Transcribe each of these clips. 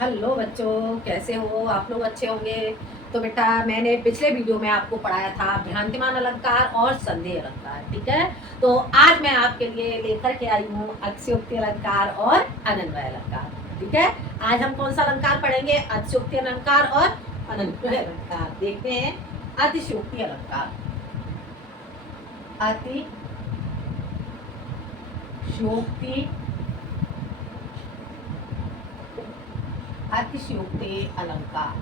Hello बच्चों, कैसे हो आप लोग? अच्छे होंगे। तो बेटा, मैंने पिछले वीडियो में आपको पढ़ाया था भ्रांतिमान अलंकार और संदेह अलंकार। ठीक है, तो आज मैं आपके लिए लेकर के आई हूँ अतिशयोक्ति अलंकार और अनन्वय अलंकार। ठीक है, आज हम कौन सा अलंकार पढ़ेंगे? अतिशयोक्ति अलंकार और अनन्वय अलंकार। देखते हैं अतिशयोक्ति अलंकार। अतिशयोक्ति अतिशयोक्ति अलंकार।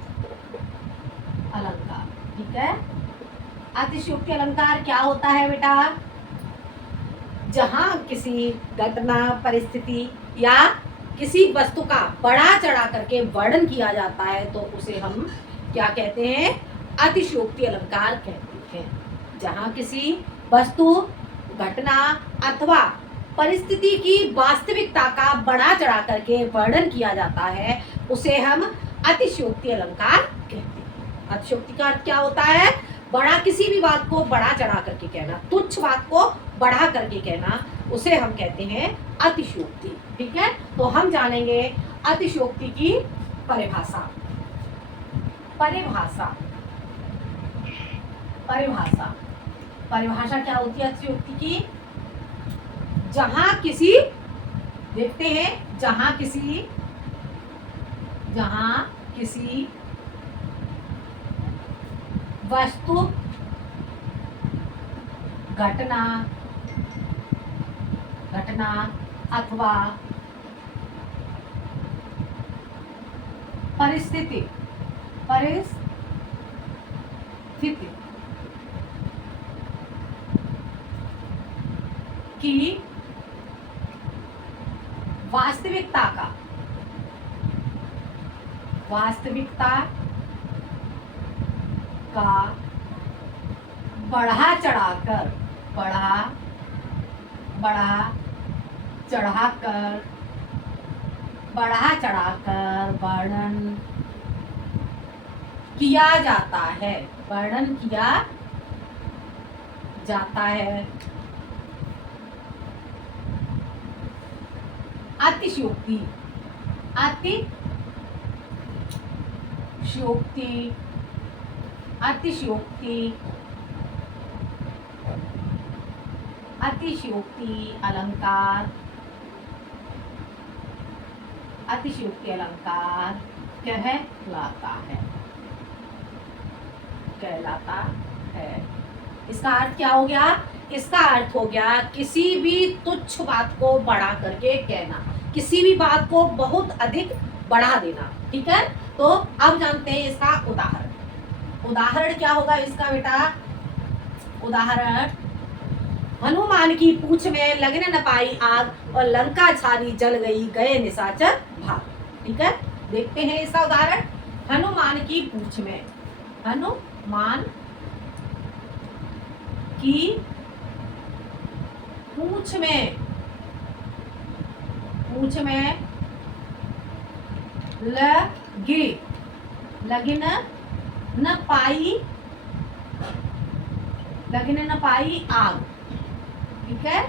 अलंकार, ठीक है। अतिशयोक्ति अलंकार क्या होता है बेटा? जहां किसी घटना, परिस्थिति या किसी वस्तु का बढ़ा चढ़ा करके वर्णन किया जाता है तो उसे हम क्या कहते हैं? अतिशयोक्ति अलंकार कहते हैं। जहां किसी वस्तु, घटना अथवा परिस्थिति की वास्तविकता का बढ़ा चढ़ा करके वर्णन किया जाता है उसे हम अतिशयोक्ति अलंकार कहते हैं। अतिशयोक्ति का अर्थ क्या होता है? बड़ा, किसी भी बात को बढ़ा चढ़ा करके कहना, तुच्छ बात को बढ़ा करके कहना, उसे हम कहते हैं अतिशयोक्ति। ठीक है, तो हम जानेंगे अतिशयोक्ति की परिभाषा। परिभाषा परिभाषा परिभाषा क्या होती है अतिशयोक्ति की? जहां किसी, देखते हैं, जहां किसी वस्तु, घटना अथवा परिस्थिति की वास्तविकता का बढ़ा चढ़ाकर वर्णन किया जाता है। अतिशयोक्ति अतिशयोक्ति अलंकार कहलाता है। इसका अर्थ क्या हो गया? इसका अर्थ हो गया किसी भी तुच्छ बात को बढ़ा करके कहना, किसी भी बात को बहुत अधिक बढ़ा देना। ठीक है, तो अब जानते हैं इसका उदाहरण क्या होगा इसका बेटा? उदाहरण, हनुमान की पूंछ में लगने न पाई आग और लंका सारी जल गई, गए निशाचर भाग। ठीक है, देखते हैं इसका उदाहरण। हनुमान की पूंछ में लगने न पाई आग। ठीक है,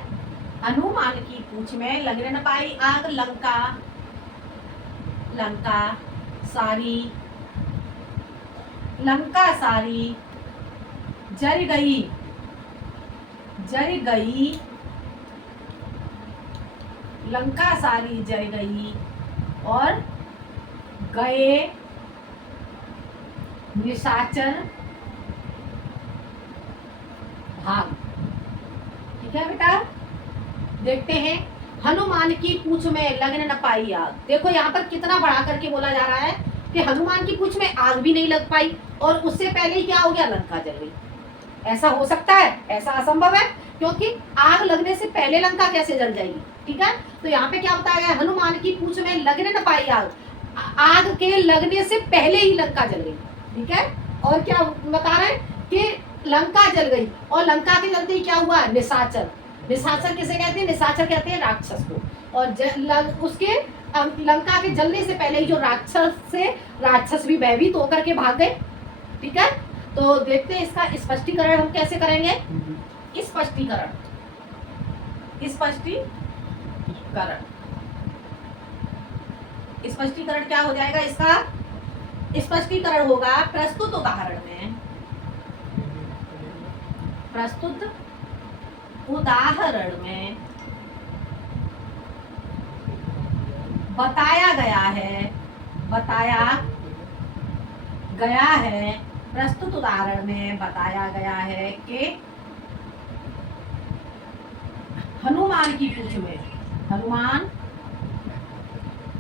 हनुमान की पूंछ में लगने न पाई आग, लंका सारी जल गई, लंका सारी जल गई और गए निशाचर भाग। ठीक है बेटा, देखते हैं हनुमान की पूंछ में लगने न पाई आग। देखो यहाँ पर कितना बढ़ा करके बोला जा रहा है कि हनुमान की पूंछ में आग भी नहीं लग पाई और उससे पहले ही क्या हो गया? लंका जल गई। ऐसा हो सकता है? ऐसा असंभव है, क्योंकि आग लगने से पहले लंका कैसे जल जाएगी? ठीक है, तो यहाँ पे क्या बताया गया? हनुमान की पूंछ में लगने न पाई आग, आग के लगने से पहले ही लंका जल गई। ठीक है, और क्या बता रहे हैं कि लंका जल गई और लंका के जलते ही क्या हुआ? निशाचर किसे कहते हैं? निशाचर कहते हैं राक्षस को। और उसके लंका के जलने से पहले ही जो राक्षस भी भयभीत होकर के भाग गए। ठीक है, तो देखते हैं इसका स्पष्टीकरण हम कैसे करेंगे। स्पष्टीकरण स्पष्टीकरण क्या हो जाएगा इसका? स्पष्टीकरण होगा प्रस्तुत उदाहरण में, प्रस्तुत उदाहरण में बताया गया है, बताया गया है, प्रस्तुत उदाहरण में बताया गया है कि हनुमान की पूंछ में, हनुमान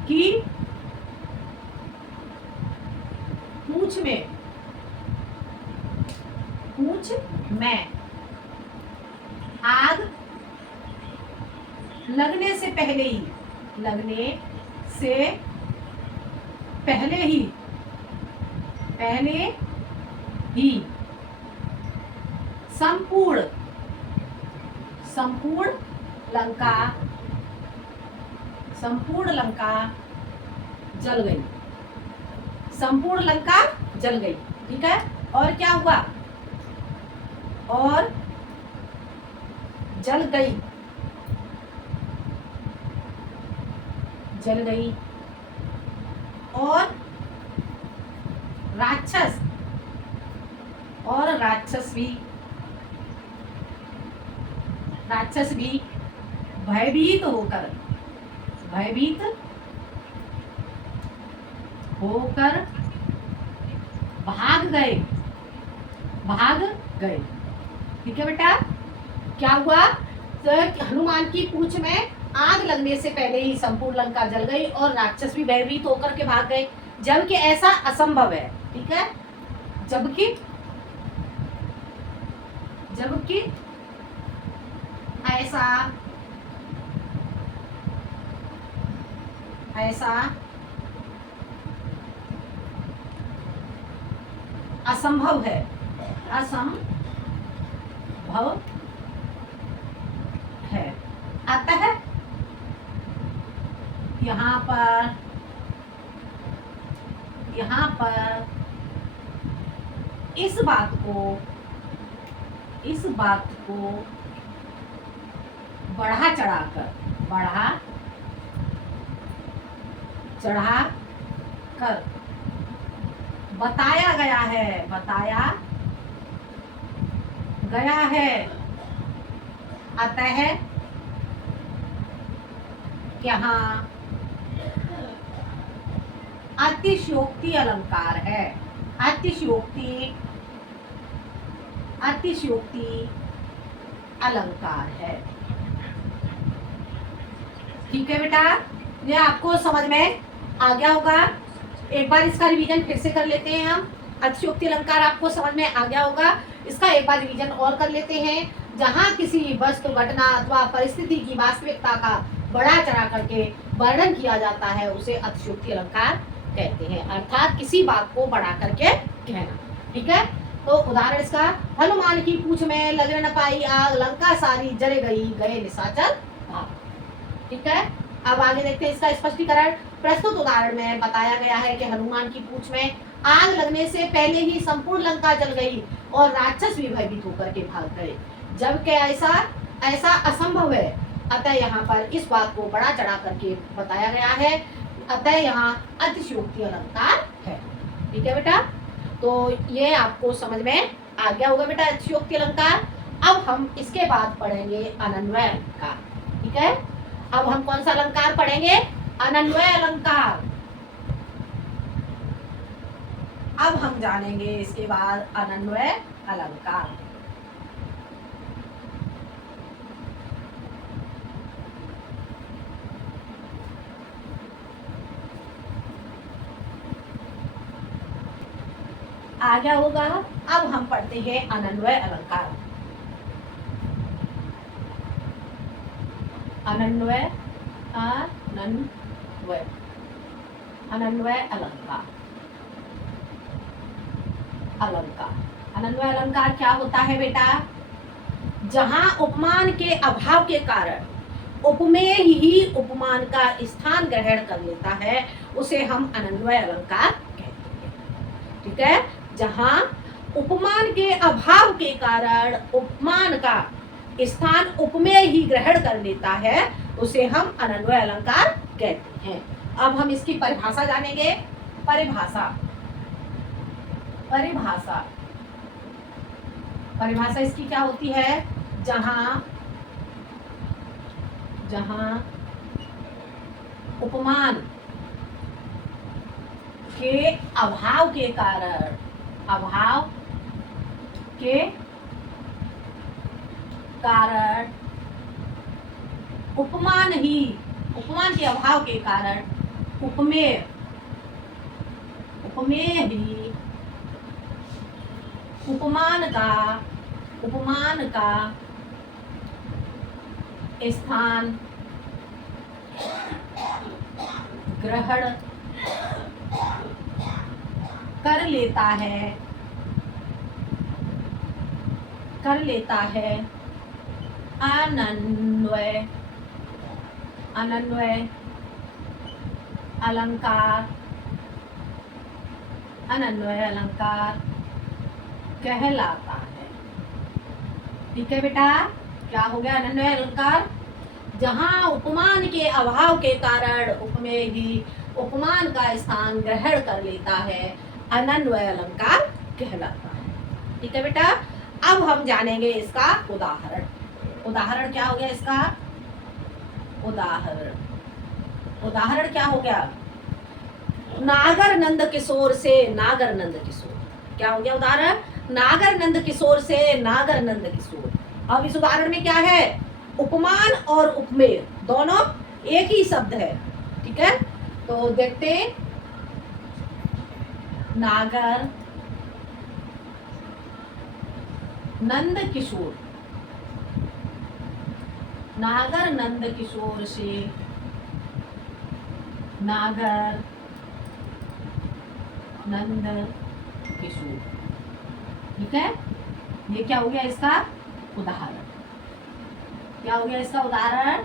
की पूंछ में, पूंछ में आग लगने से पहले ही, लगने से पहले ही, पहले ही संपूर्ण, संपूर्ण लंका, संपूर्ण लंका जल गई, संपूर्ण लंका जल गई। ठीक है, और क्या हुआ? और जल गई, जल गई, और राक्षस, और राक्षस भी, राक्षस भी भयभीत होकर, भयभीत होकर भाग गए, भाग गए। ठीक है बेटा, क्या हुआ? तो हनुमान की पूंछ में आग लगने से पहले ही संपूर्ण लंका जल गई और राक्षस भी भयभीत होकर के भाग गए, जबकि ऐसा असंभव है। ठीक है, जबकि, जबकि ऐसा, ऐसा असंभव है, असंभव है। अतः यहाँ पर, यहाँ पर इस बात को, इस बात को बढ़ा चढ़ाकर, बढ़ा चढ़ा कर बताया गया है, बताया गया है। अतः यहाँ अतिशयोक्ति अलंकार है, अतिशयोक्ति, अतिशयोक्ति अलंकार है। ठीक है बेटा, ये आपको समझ में आ गया होगा। एक बार इसका रिवीजन फिर से कर लेते हैं हम। अतिशयोक्ति अलंकार आपको समझ में आ गया होगा, इसका एक बार रिवीजन और कर लेते हैं। जहाँ किसी वस्तु, घटना अथवा परिस्थिति की वास्तविकता का बढ़ा चढ़ा करके वर्णन किया जाता है उसे अतिशयोक्ति अलंकार कहते हैं, अर्थात किसी बात को बढ़ा करके कहना। ठीक है, तो उदाहरण इसका, हनुमान की पूंछ में लगने न पाई आग, लंका सारी जल गई, गए निशाचर भाग। ठीक है, अब आगे देखते हैं इसका स्पष्टीकरण। प्रस्तुत उदाहरण में बताया गया है कि हनुमान की पूंछ में आग लगने से पहले ही संपूर्ण लंका जल गई और राक्षस भी भयभीत होकर के भाग गए, जबकि ऐसा असंभव है। अतः यहाँ पर इस बात को बढ़ा चढ़ा करके बताया गया है, अतः यहाँ अतिशयोक्ति अलंकार है। ठीक है बेटा, तो ये आपको समझ में आ गया होगा बेटा अतिशयोक्ति अलंकार। अब हम इसके बाद पढ़ेंगे अनन्वय अलंकार। ठीक है, अब हम कौन सा अलंकार पढ़ेंगे? अनन्वय अलंकार। अब हम जानेंगे इसके बाद अनन्वय अलंकार। आ गया होगा। अब हम पढ़ते हैं अनन्वय अलंकार। अनन्वय, अनन्वय, अनन्वय अलंकार, अलंकार। अनन्वय अलंकार क्या होता है बेटा? जहां उपमान के अभाव के कारण उपमेय ही उपमान का स्थान ग्रहण कर लेता है उसे हम अनन्वय अलंकार कहते हैं। ठीक है, जहां उपमान के अभाव के कारण उपमान का स्थान उपमेय ही ग्रहण कर लेता है उसे हम अनन्वय अलंकार कहते हैं। अब हम इसकी परिभाषा जानेंगे। परिभाषा, परिभाषा, परिभाषा इसकी क्या होती है? जहां जहां उपमान के अभाव के कारण, अभाव के कारण, उपमान ही, उपमान के अभाव के कारण उपमेय, उपमेय ही उपमान का स्थान ग्रहण कर लेता है, कर लेता है। अनन्वय, अनन्वय अलंकार, अनन्वय अलंकार कहलाता है। ठीक है बेटा, क्या हो गया अनन्वय अलंकार? जहां उपमान के अभाव के कारण उपमेय ही उपमान का स्थान ग्रहण कर लेता है, अनन्वय अलंकार कहलाता है। ठीक है बेटा, अब हम जानेंगे इसका उदाहरण। उदाहरण क्या हो गया इसका? उदाहरण, उदाहरण क्या हो गया? नागर नंद किशोर से नागर नंद किशोर। क्या हो गया उदाहरण? नागर नंद किशोर से नागर नंद किशोर। अब इस उदाहरण में क्या है? उपमान और उपमेय दोनों एक ही शब्द है। ठीक है, तो देखते, नागर नंद किशोर, नागर नंद किशोर से नागर नंद किशोर। ठीक है, ये क्या हो गया इसका उदाहरण? क्या हो गया इसका उदाहरण?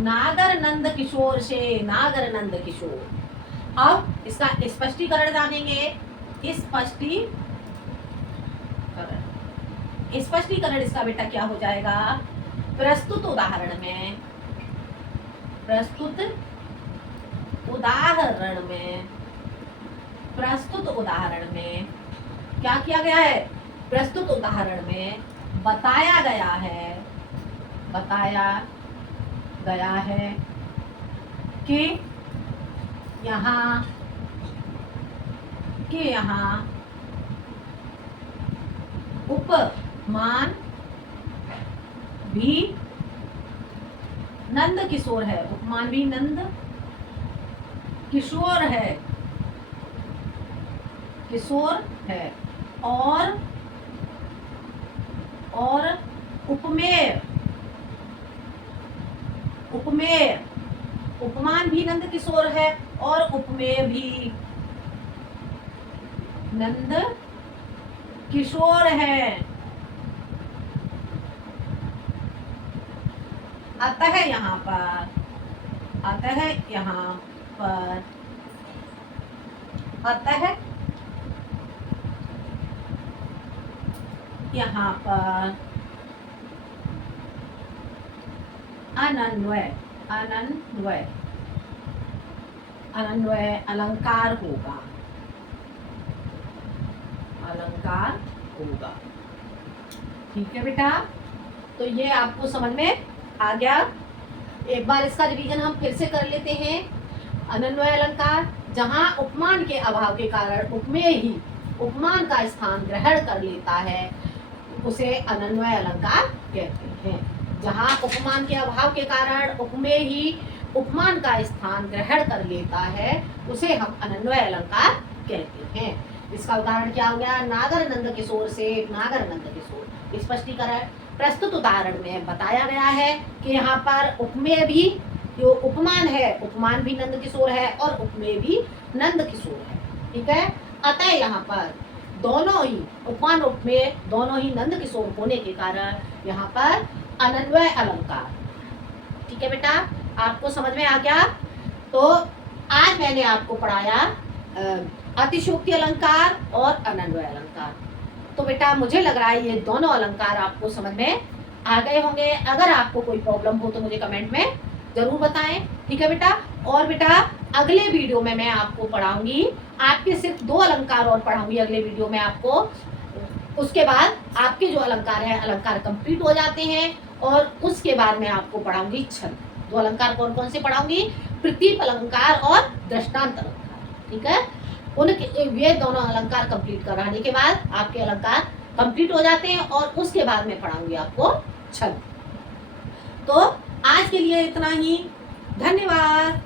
नागर नंद किशोर से नागर नंद किशोर। अब इसका स्पष्टीकरण जानेंगे। स्पष्टीकरण, स्पष्टीकरण इसका बेटा क्या हो जाएगा? प्रस्तुत उदाहरण में, प्रस्तुत उदाहरण में, प्रस्तुत उदाहरण में क्या किया गया है? प्रस्तुत उदाहरण में बताया गया है, बताया गया है कि यहाँ उपमान भी नंद किशोर है, उपमान भी नंद किशोर है, किशोर है, और उपमेय, उपमेय, उपमान भी नंद किशोर है और उपमेय भी नंद किशोर है। अतः यहाँ पर, अतः यहाँ पर, अतः यहाँ पर अनन्वय, अनन्वय, अनन्वय अलंकार होगा, अलंकार होगा। ठीक है बेटा, तो ये आपको समझ में आ गया। एक बार इसका रिवीजन हम फिर से कर लेते हैं। अनन्वय अलंकार, जहां उपमान के अभाव के कारण उपमेय ही उपमान का स्थान ग्रहण कर लेता है, उसे अनन्वय अलंकार कहते हैं। जहां उपमान के अभाव के कारण उपमेय ही उपमान का स्थान ग्रहण कर लेता है, उसे हम अनन्वय अलंकार कहते हैं। इसका उदाहरण क्या हो गया? नागर नंद किशोर से नागर नंद किशोर। स्पष्टीकरण, प्रस्तुत उदाहरण में बताया गया है कि यहाँ पर उपमेय भी, जो उपमान है, उपमान भी नंद किशोर है और उपमेय भी नंद किशोर है। ठीक है, अतः यहाँ पर दोनों ही उपमान उपमेय दोनों ही नंद किशोर होने के कारण यहाँ पर अनन्वय अलंकार। ठीक है बेटा, आपको समझ में आ गया? तो आज मैंने आपको पढ़ाया अतिशयोक्ति अलंकार और अनन्वय अलंकार। तो बेटा मुझे लग रहा है ये दोनों अलंकार आपको समझ में आ गए होंगे। अगर आपको कोई प्रॉब्लम हो तो मुझे कमेंट में जरूर बताएं। ठीक है बेटा, और बेटा अगले वीडियो में मैं आपको पढ़ाऊंगी, आपके सिर्फ 2 अलंकार और पढ़ाऊंगी अगले वीडियो में आपको। उसके बाद आपके जो अलंकार है, अलंकार कंप्लीट हो जाते हैं, और उसके बाद मैं आपको पढ़ाऊंगी छंद। 2 अलंकार कौन कौन से पढ़ाऊंगी? प्रतीप अलंकार और दृष्टांत अलंकार, ठीक है। उनके ये दोनों अलंकार कंप्लीट कराने के बाद आपके अलंकार कंप्लीट हो जाते हैं, और उसके बाद मैं पढ़ाऊंगी आपको छंद। तो आज के लिए इतना ही, धन्यवाद।